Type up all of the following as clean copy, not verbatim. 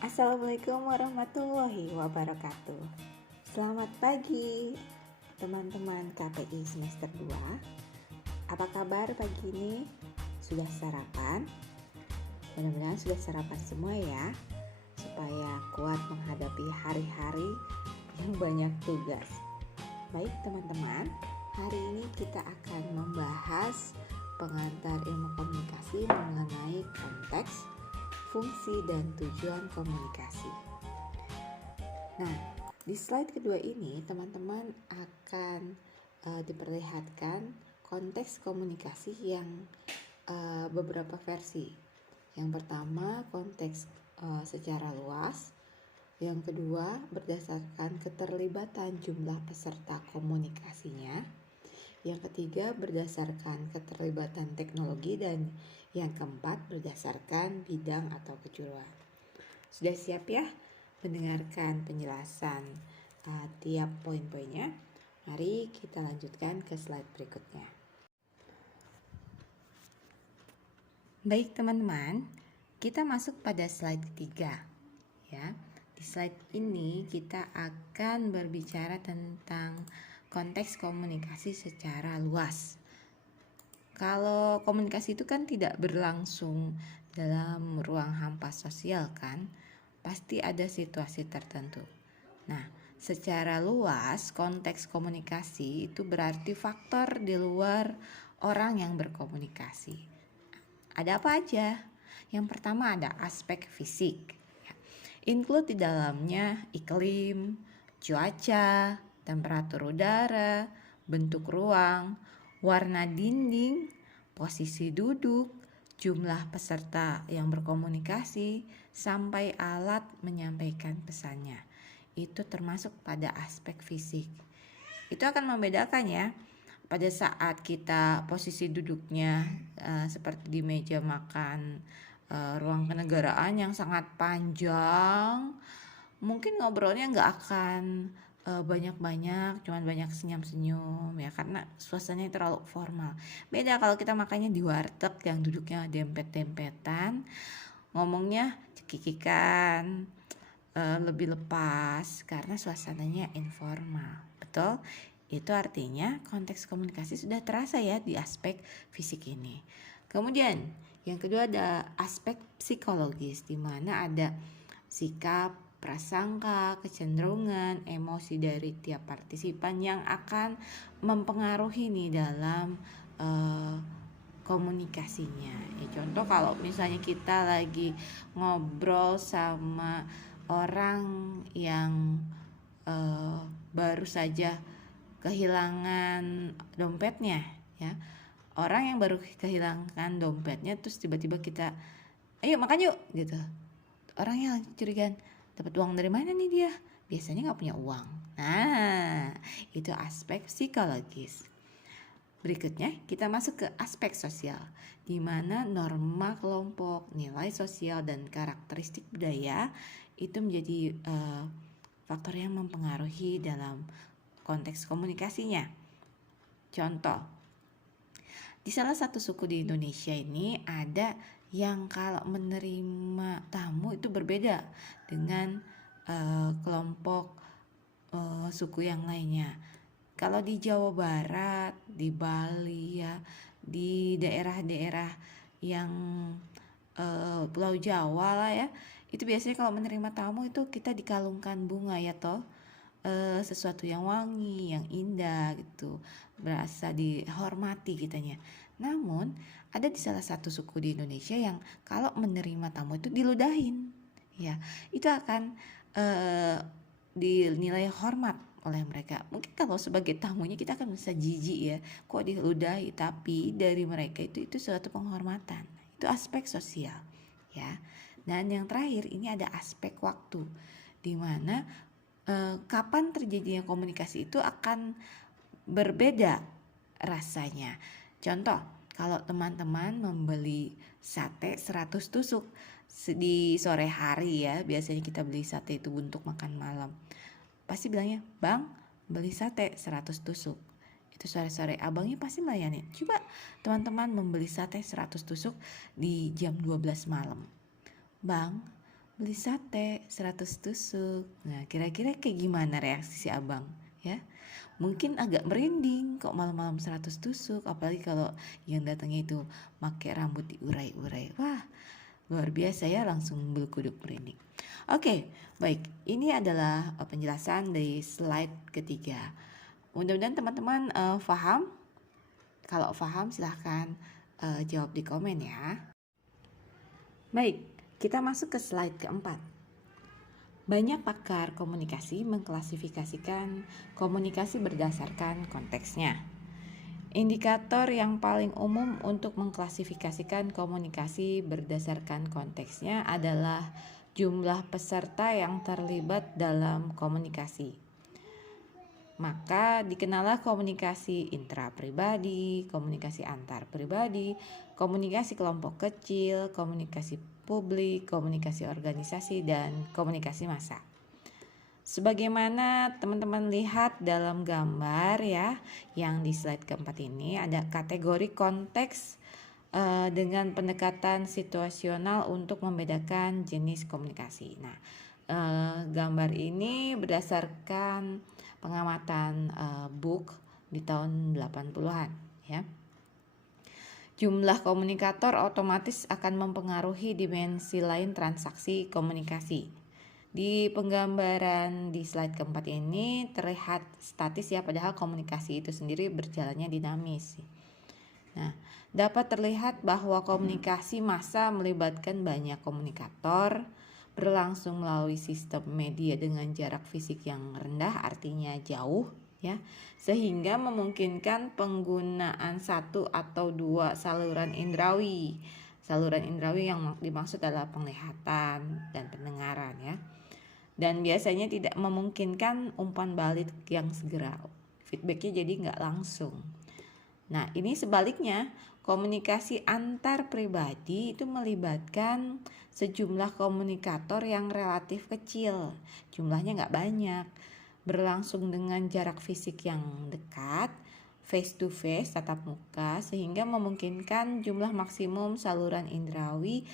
Assalamualaikum warahmatullahi wabarakatuh. Selamat pagi teman-teman KPI semester 2. Apa kabar pagi ini? Sudah sarapan? Mudah-mudahan sudah sarapan semua ya, supaya kuat menghadapi hari-hari yang banyak tugas. Baik teman-teman, hari ini kita akan membahas pengantar ilmu komunikasi mengenai konteks, fungsi, dan tujuan komunikasi. Nah, di slide kedua ini teman-teman akan diperlihatkan konteks komunikasi yang beberapa versi. Yang pertama konteks secara luas, yang kedua berdasarkan keterlibatan jumlah peserta komunikasinya, yang ketiga berdasarkan keterlibatan teknologi, dan yang keempat berdasarkan bidang atau kejuruan. Sudah siap ya mendengarkan penjelasan tiap poin-poinnya? Mari kita lanjutkan ke slide berikutnya. Baik teman-teman, kita masuk pada slide ketiga ya. Di slide ini kita akan berbicara tentang konteks komunikasi secara luas. Kalau komunikasi itu kan tidak berlangsung dalam ruang hampa sosial kan, pasti ada situasi tertentu. Nah, secara luas konteks komunikasi itu berarti faktor di luar orang yang berkomunikasi. Ada apa aja? Yang pertama ada aspek fisik. Include di dalamnya iklim, cuaca, temperatur udara, bentuk ruang, warna dinding, posisi duduk, jumlah peserta yang berkomunikasi, sampai alat menyampaikan pesannya. Itu termasuk pada aspek fisik. Itu akan membedakan ya. Pada saat kita posisi duduknya seperti di meja makan ruang kenegaraan yang sangat panjang, mungkin ngobrolnya nggak akan banyak-banyak, cuman banyak senyum-senyum ya, karena suasananya terlalu formal. Beda kalau kita makannya di warteg yang duduknya dempet-dempetan, ngomongnya cekikikan, lebih lepas karena suasananya informal. Betul? Itu artinya konteks komunikasi sudah terasa ya di aspek fisik ini. Kemudian yang kedua ada aspek psikologis, di mana ada sikap, prasangka, kecenderungan, emosi dari tiap partisipan yang akan mempengaruhi nih dalam komunikasinya. Ya, contoh kalau misalnya kita lagi ngobrol sama orang yang baru saja kehilangan dompetnya ya. Orang yang baru kehilangan dompetnya terus tiba-tiba kita ayo makan yuk gitu. Orangnya langsung curigaan, dapat uang dari mana nih dia? Biasanya nggak punya uang. Nah, itu aspek psikologis. Berikutnya kita masuk ke aspek sosial, di mana norma kelompok, nilai sosial, dan karakteristik budaya itu menjadi faktor yang mempengaruhi dalam konteks komunikasinya. Contoh, di salah satu suku di Indonesia ini ada yang kalau menerima tamu itu berbeda dengan kelompok suku yang lainnya. Kalau di Jawa Barat, di Bali ya, di daerah-daerah yang Pulau Jawa lah ya, itu biasanya kalau menerima tamu itu kita dikalungkan bunga ya toh, sesuatu yang wangi, yang indah gitu, berasa dihormati kitanya. Namun ada di salah satu suku di Indonesia yang kalau menerima tamu itu diludahin, ya itu akan dinilai hormat oleh mereka. Mungkin kalau sebagai tamunya kita akan bisa jijik ya, kok diludahi, tapi dari mereka itu suatu penghormatan. Itu aspek sosial ya. Dan yang terakhir ini ada aspek waktu, di mana kapan terjadinya komunikasi itu akan berbeda rasanya. Contoh, kalau teman-teman membeli sate 100 tusuk di sore hari ya, biasanya kita beli sate itu untuk makan malam. Pasti bilangnya, "Bang, beli sate 100 tusuk." Itu sore-sore abangnya pasti melayani. Coba teman-teman membeli sate 100 tusuk di jam 12 malam. "Bang, beli sate 100 tusuk. Nah, kira-kira kayak gimana reaksi si abang? Ya, mungkin agak merinding, kok malam-malam 100 tusuk, apalagi kalau yang datangnya itu pakai rambut diurai-urai. Wah, luar biasa ya, langsung bulu kuduk merinding. Oke, baik. Ini adalah penjelasan dari slide ketiga. Mudah-mudahan teman-teman paham. Kalau paham silahkan jawab di komen ya. Baik, kita masuk ke slide keempat. Banyak pakar komunikasi mengklasifikasikan komunikasi berdasarkan konteksnya. Indikator yang paling umum untuk mengklasifikasikan komunikasi berdasarkan konteksnya adalah jumlah peserta yang terlibat dalam komunikasi. Maka dikenallah komunikasi intrapribadi, komunikasi antar pribadi, komunikasi kelompok kecil, komunikasi publik, komunikasi organisasi, dan komunikasi massa. Sebagaimana teman-teman lihat dalam gambar ya, yang di slide keempat ini ada kategori konteks dengan pendekatan situasional untuk membedakan jenis komunikasi. Nah, gambar ini berdasarkan pengamatan Book di tahun 80-an ya. Jumlah komunikator otomatis akan mempengaruhi dimensi lain transaksi komunikasi. Di penggambaran di slide keempat ini terlihat statis ya, padahal komunikasi itu sendiri berjalannya dinamis. Nah, dapat terlihat bahwa komunikasi massa melibatkan banyak komunikator, berlangsung melalui sistem media dengan jarak fisik yang rendah, artinya jauh ya, sehingga memungkinkan penggunaan satu atau dua saluran indrawi. Saluran indrawi yang dimaksud adalah penglihatan dan pendengaran ya. Dan biasanya tidak memungkinkan umpan balik yang segera. Feedbacknya jadi nggak langsung. Nah, ini sebaliknya, komunikasi antar pribadi itu melibatkan sejumlah komunikator yang relatif kecil. Jumlahnya nggak banyak. Berlangsung dengan jarak fisik yang dekat, face to face, tatap muka, sehingga memungkinkan jumlah maksimum saluran indrawi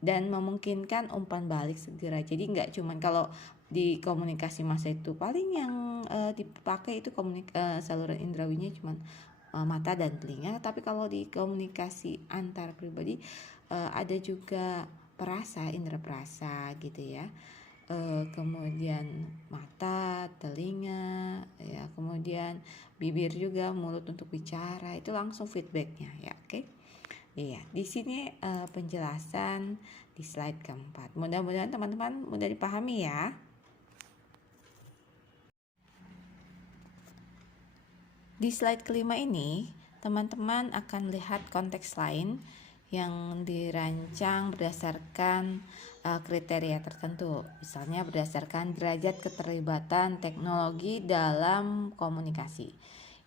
dan memungkinkan umpan balik segera. Jadi nggak cuman kalau di komunikasi massa itu paling yang dipakai itu saluran indrawinya cuman mata dan telinga, tapi kalau di komunikasi antar pribadi ada juga perasa, indera perasa gitu ya. Kemudian mata, telinga, ya, kemudian bibir juga, mulut untuk bicara, itu langsung feedbacknya ya, oke? Iya, di sini penjelasan di slide keempat. Mudah-mudahan teman-teman mudah dipahami ya. Di slide kelima ini, teman-teman akan lihat konteks lain yang dirancang berdasarkan kriteria tertentu. Misalnya berdasarkan derajat keterlibatan teknologi dalam komunikasi.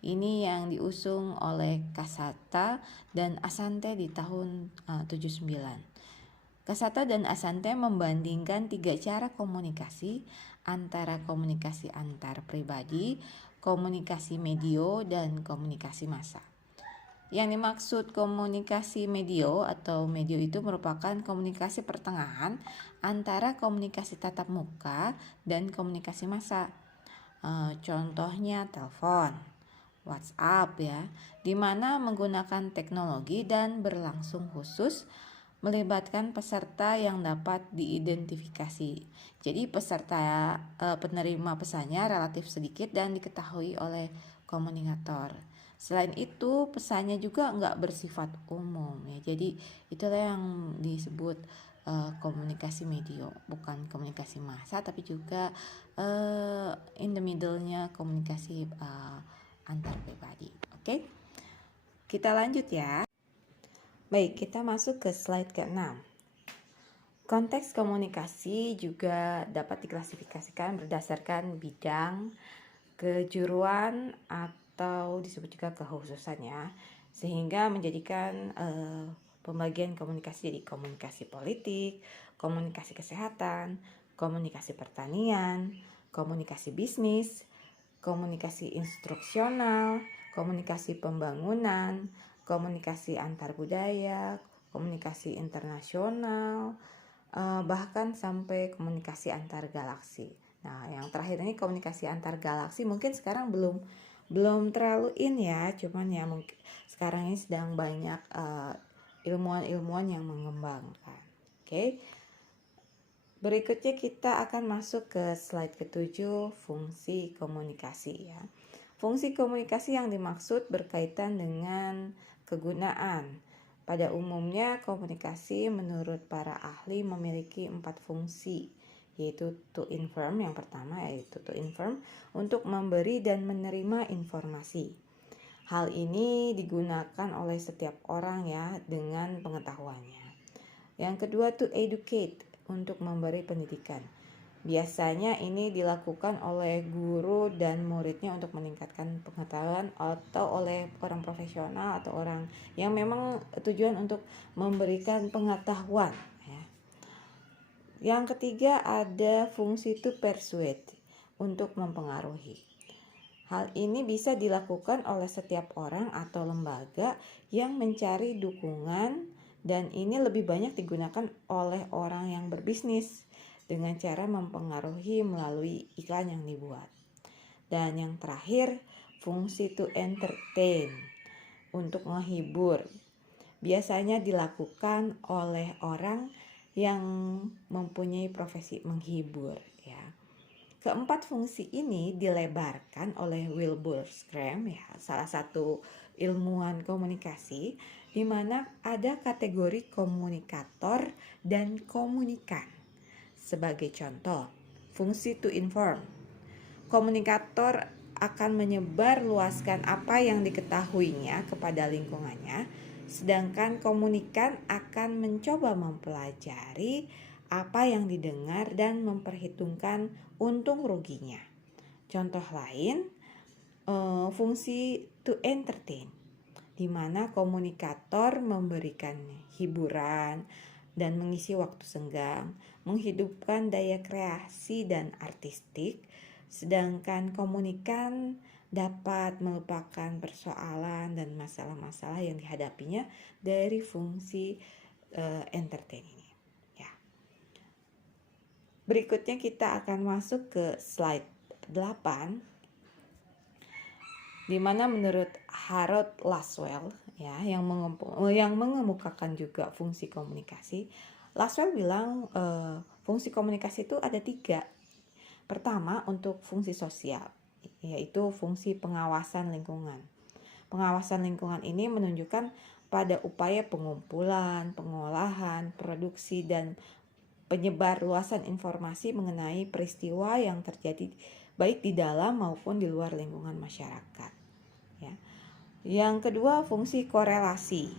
Ini yang diusung oleh Casata dan Asante di tahun 79. Casata dan Asante membandingkan 3 cara komunikasi antara komunikasi antar pribadi, komunikasi medio, dan komunikasi massa. Yang dimaksud komunikasi medio atau medio itu merupakan komunikasi pertengahan antara komunikasi tatap muka dan komunikasi massa. Contohnya telepon, WhatsApp ya, di mana menggunakan teknologi dan berlangsung khusus, melibatkan peserta yang dapat diidentifikasi. Jadi peserta penerima pesannya relatif sedikit dan diketahui oleh komunikator. Selain itu pesannya juga nggak bersifat umum ya. Jadi itulah yang disebut komunikasi medio, bukan komunikasi massa, tapi juga in the middle-nya komunikasi antar pribadi. Oke, kita lanjut ya. Baik, kita masuk ke slide ke-6. Konteks komunikasi juga dapat diklasifikasikan berdasarkan bidang, kejuruan, atau disebut juga kekhususan ya, sehingga menjadikan pembagian komunikasi jadi komunikasi politik, komunikasi kesehatan, komunikasi pertanian, komunikasi bisnis, komunikasi instruksional, komunikasi pembangunan, komunikasi antar budaya, komunikasi internasional, bahkan sampai komunikasi antar galaksi. Nah, yang terakhir ini komunikasi antar galaksi mungkin sekarang belum terlalu in ya, cuman ya mungkin sekarang ini sedang banyak ilmuwan-ilmuwan yang mengembangkan. Oke. Berikutnya kita akan masuk ke slide ke-7, fungsi komunikasi ya. Fungsi komunikasi yang dimaksud berkaitan dengan kegunaan. Pada umumnya komunikasi menurut para ahli memiliki 4 fungsi, yaitu to inform, yang pertama yaitu to inform, untuk memberi dan menerima informasi. Hal ini digunakan oleh setiap orang ya dengan pengetahuannya. Yang kedua to educate, untuk memberi pendidikan. Biasanya ini dilakukan oleh guru dan muridnya untuk meningkatkan pengetahuan, atau oleh orang profesional atau orang yang memang tujuan untuk memberikan pengetahuan ya. Yang ketiga ada fungsi to persuade, untuk mempengaruhi. Hal ini bisa dilakukan oleh setiap orang atau lembaga yang mencari dukungan, dan ini lebih banyak digunakan oleh orang yang berbisnis dengan cara mempengaruhi melalui iklan yang dibuat. Dan yang terakhir, fungsi to entertain, untuk menghibur. Biasanya dilakukan oleh orang yang mempunyai profesi menghibur ya. Keempat fungsi ini dilebarkan oleh Wilbur Scrum ya, salah satu ilmuwan komunikasi, di mana ada kategori komunikator dan komunikan. Sebagai contoh, fungsi to inform. Komunikator akan menyebarluaskan apa yang diketahuinya kepada lingkungannya, sedangkan komunikan akan mencoba mempelajari apa yang didengar dan memperhitungkan untung ruginya. Contoh lain, fungsi to entertain, di mana komunikator memberikan hiburan dan mengisi waktu senggang, menghidupkan daya kreasi dan artistik, sedangkan komunikan dapat melupakan persoalan dan masalah-masalah yang dihadapinya dari fungsi entertain ini. Ya. Berikutnya kita akan masuk ke slide 8, di mana menurut Harold Laswell ya, yang mengemukakan juga fungsi komunikasi. Laswell bilang fungsi komunikasi itu ada 3. Pertama, untuk fungsi sosial, yaitu fungsi pengawasan lingkungan. Pengawasan lingkungan ini menunjukkan pada upaya pengumpulan, pengolahan, produksi, dan penyebarluasan informasi mengenai peristiwa yang terjadi baik di dalam maupun di luar lingkungan masyarakat ya. Yang kedua, fungsi korelasi.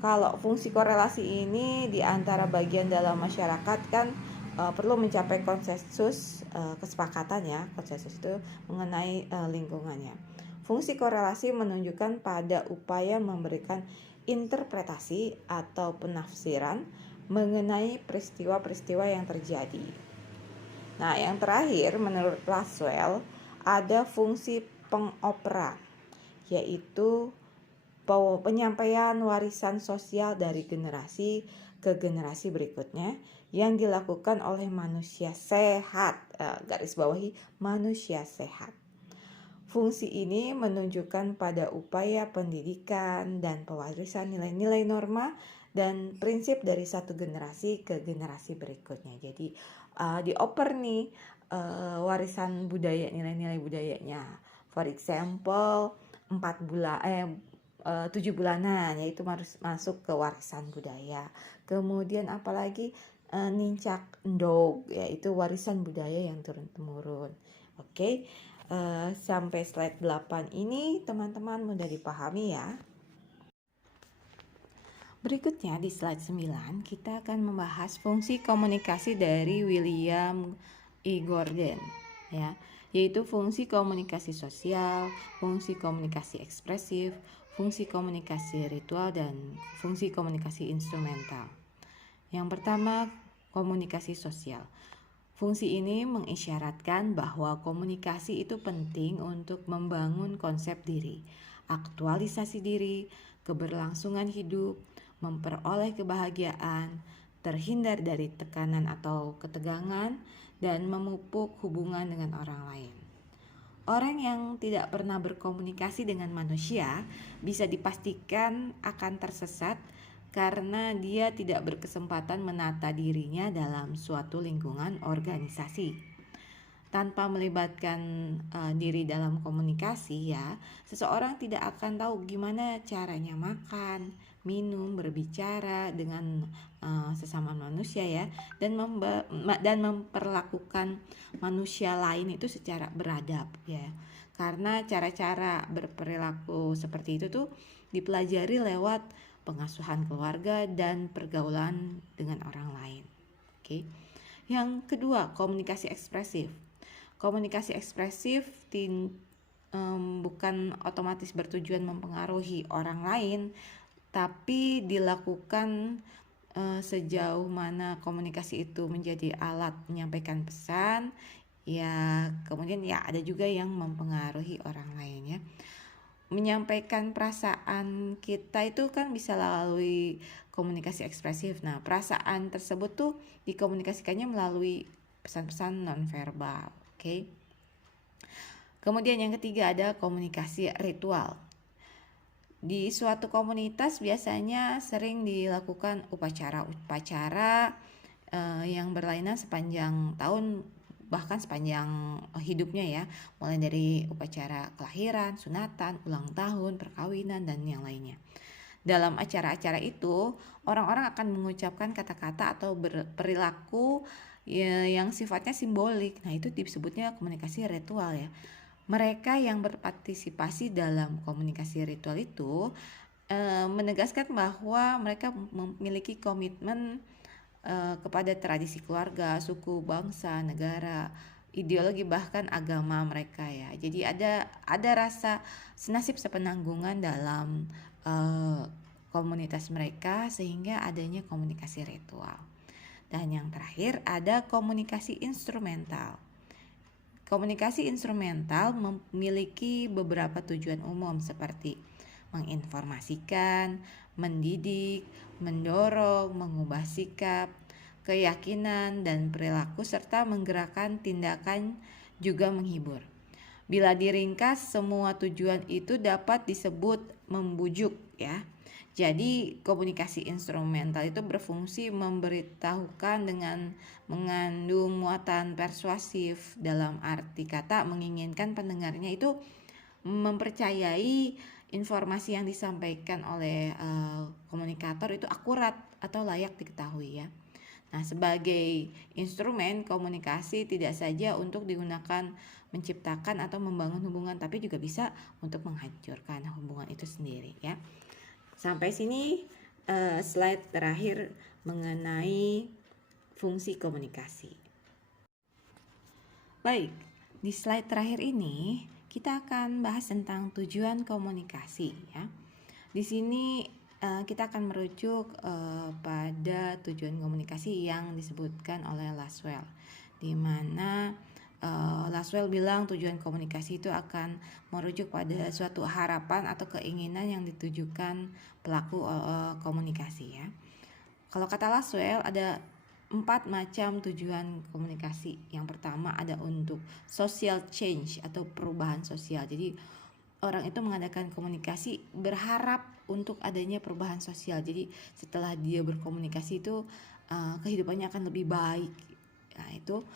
Kalau fungsi korelasi ini di antara bagian dalam masyarakat kan perlu mencapai konsensus, kesepakatan ya. Konsensus itu mengenai lingkungannya. Fungsi korelasi menunjukkan pada upaya memberikan interpretasi atau penafsiran mengenai peristiwa-peristiwa yang terjadi. Nah, yang terakhir menurut Laswell ada fungsi pengoperan, yaitu penyampaian warisan sosial dari generasi ke generasi berikutnya yang dilakukan oleh manusia sehat, garis bawahi manusia sehat. Fungsi ini menunjukkan pada upaya pendidikan dan pewarisan nilai-nilai norma dan prinsip dari satu generasi ke generasi berikutnya. Jadi dioper nih warisan budaya, nilai-nilai budayanya. For example, 7 bulanan, yaitu masuk ke warisan budaya. Kemudian apalagi nincak ndog, yaitu warisan budaya yang turun-temurun. Oke. Sampai slide 8 ini teman-teman mudah dipahami ya. Berikutnya di slide 9 kita akan membahas fungsi komunikasi dari William E. Gordon ya, yaitu fungsi komunikasi sosial, fungsi komunikasi ekspresif, fungsi komunikasi ritual, dan fungsi komunikasi instrumental. Yang pertama, komunikasi sosial. Fungsi ini mengisyaratkan bahwa komunikasi itu penting untuk membangun konsep diri, aktualisasi diri, keberlangsungan hidup, memperoleh kebahagiaan, terhindar dari tekanan atau ketegangan, dan memupuk hubungan dengan orang lain. Orang yang tidak pernah berkomunikasi dengan manusia bisa dipastikan akan tersesat karena dia tidak berkesempatan menata dirinya dalam suatu lingkungan organisasi. Tanpa melibatkan diri dalam komunikasi ya, seseorang tidak akan tahu gimana caranya makan, minum, berbicara dengan sesama manusia ya, dan memperlakukan manusia lain itu secara beradab ya. Karena cara-cara berperilaku seperti itu tuh dipelajari lewat pengasuhan keluarga dan pergaulan dengan orang lain. Oke. Yang kedua, komunikasi ekspresif. Komunikasi ekspresif bukan otomatis bertujuan mempengaruhi orang lain, tapi dilakukan sejauh mana komunikasi itu menjadi alat menyampaikan pesan, ya kemudian ya ada juga yang mempengaruhi orang lain ya. Menyampaikan perasaan kita itu kan bisa melalui komunikasi ekspresif. Nah, perasaan tersebut tuh dikomunikasikannya melalui pesan-pesan nonverbal. Oke. Kemudian yang ketiga ada komunikasi ritual. Di suatu komunitas biasanya sering dilakukan upacara-upacara yang berlainan sepanjang tahun, bahkan sepanjang hidupnya ya, mulai dari upacara kelahiran, sunatan, ulang tahun, perkawinan, dan yang lainnya. Dalam acara-acara itu, orang-orang akan mengucapkan kata-kata atau perilaku yang sifatnya simbolik. Nah, itu disebutnya komunikasi ritual ya. Mereka yang berpartisipasi dalam komunikasi ritual itu menegaskan bahwa mereka memiliki komitmen kepada tradisi keluarga, suku, bangsa, negara, ideologi, bahkan agama mereka ya. Jadi ada rasa senasib sepenanggungan dalam komunitas mereka, sehingga adanya komunikasi ritual. Dan yang terakhir ada komunikasi instrumental. Komunikasi instrumental memiliki beberapa tujuan umum seperti menginformasikan, mendidik, mendorong, mengubah sikap, keyakinan, dan perilaku, serta menggerakkan tindakan, juga menghibur. Bila diringkas, semua tujuan itu dapat disebut membujuk ya. Jadi komunikasi instrumental itu berfungsi memberitahukan dengan mengandung muatan persuasif, dalam arti kata menginginkan pendengarnya itu mempercayai informasi yang disampaikan oleh komunikator itu akurat atau layak diketahui ya. Nah, sebagai instrumen komunikasi tidak saja untuk digunakan menciptakan atau membangun hubungan, tapi juga bisa untuk menghancurkan hubungan itu sendiri ya. Sampai sini slide terakhir mengenai fungsi komunikasi. Baik, di slide terakhir ini kita akan bahas tentang tujuan komunikasi ya. Di sini kita akan merujuk pada tujuan komunikasi yang disebutkan oleh Laswell, di mana Laswell bilang tujuan komunikasi itu akan merujuk pada suatu harapan atau keinginan yang ditujukan pelaku komunikasi ya. Kalau kata Laswell ada 4 macam tujuan komunikasi. Yang pertama ada untuk social change atau perubahan sosial. Jadi orang itu mengadakan komunikasi berharap untuk adanya perubahan sosial. Jadi setelah dia berkomunikasi itu kehidupannya akan lebih baik. Nah, itu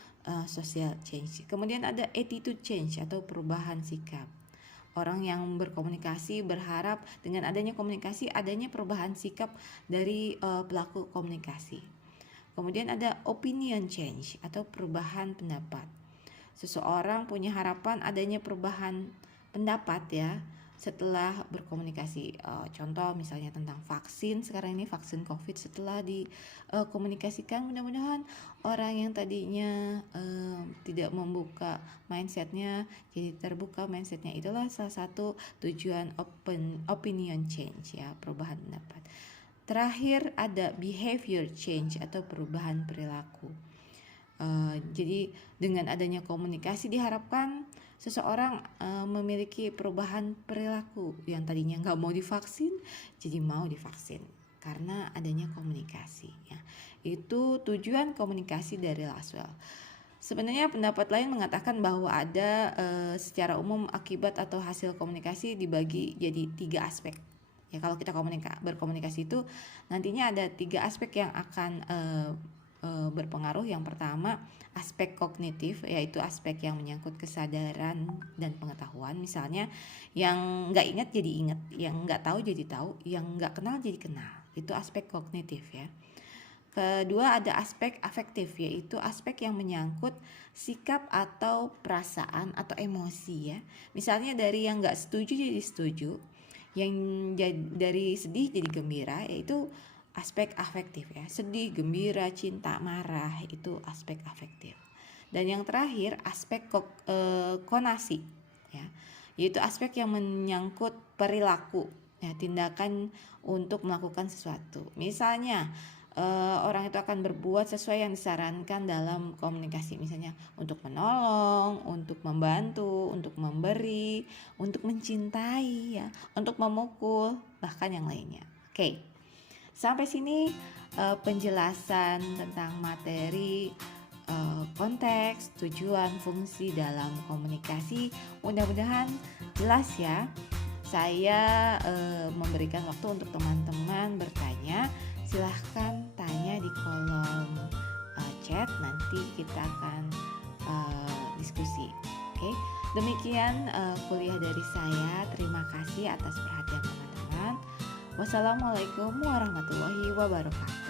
social change. Kemudian ada attitude change atau perubahan sikap. Orang yang berkomunikasi berharap dengan adanya komunikasi adanya perubahan sikap dari pelaku komunikasi. Kemudian ada opinion change atau perubahan pendapat. Seseorang punya harapan adanya perubahan pendapat ya setelah berkomunikasi. Contoh misalnya tentang vaksin, sekarang ini vaksin COVID, setelah dikomunikasikan mudah-mudahan orang yang tadinya tidak membuka mindsetnya jadi terbuka mindsetnya. Itulah salah satu tujuan opinion change ya, perubahan pendapat. Terakhir ada behavior change atau perubahan perilaku. Jadi dengan adanya komunikasi diharapkan seseorang memiliki perubahan perilaku, yang tadinya nggak mau divaksin jadi mau divaksin karena adanya komunikasi ya. Itu tujuan komunikasi dari Laswell. Sebenarnya pendapat lain mengatakan bahwa ada secara umum akibat atau hasil komunikasi dibagi jadi 3 aspek. Ya, kalau kita berkomunikasi itu nantinya ada 3 aspek yang akan berpengaruh. Yang pertama, aspek kognitif, yaitu aspek yang menyangkut kesadaran dan pengetahuan. Misalnya yang nggak ingat jadi ingat, yang nggak tahu jadi tahu, yang nggak kenal jadi kenal. Itu aspek kognitif ya. Kedua, ada aspek afektif, yaitu aspek yang menyangkut sikap atau perasaan atau emosi ya. Misalnya dari yang nggak setuju jadi setuju, yang dari sedih jadi gembira, yaitu aspek afektif ya. Sedih, gembira, cinta, marah, itu aspek afektif. Dan yang terakhir, aspek konasi ya, yaitu aspek yang menyangkut perilaku ya, tindakan untuk melakukan sesuatu. Misalnya orang itu akan berbuat sesuai yang disarankan dalam komunikasi, misalnya untuk menolong, untuk membantu, untuk memberi, untuk mencintai ya, untuk memukul, bahkan yang lainnya. Oke. Sampai sini penjelasan tentang materi, konteks, tujuan, fungsi dalam komunikasi. Mudah-mudahan jelas ya. Saya memberikan waktu untuk teman-teman bertanya. Silahkan tanya di kolom chat, nanti kita akan diskusi. Oke, demikian kuliah dari saya. Terima kasih atas perhatian teman-teman. Wassalamualaikum warahmatullahi wabarakatuh.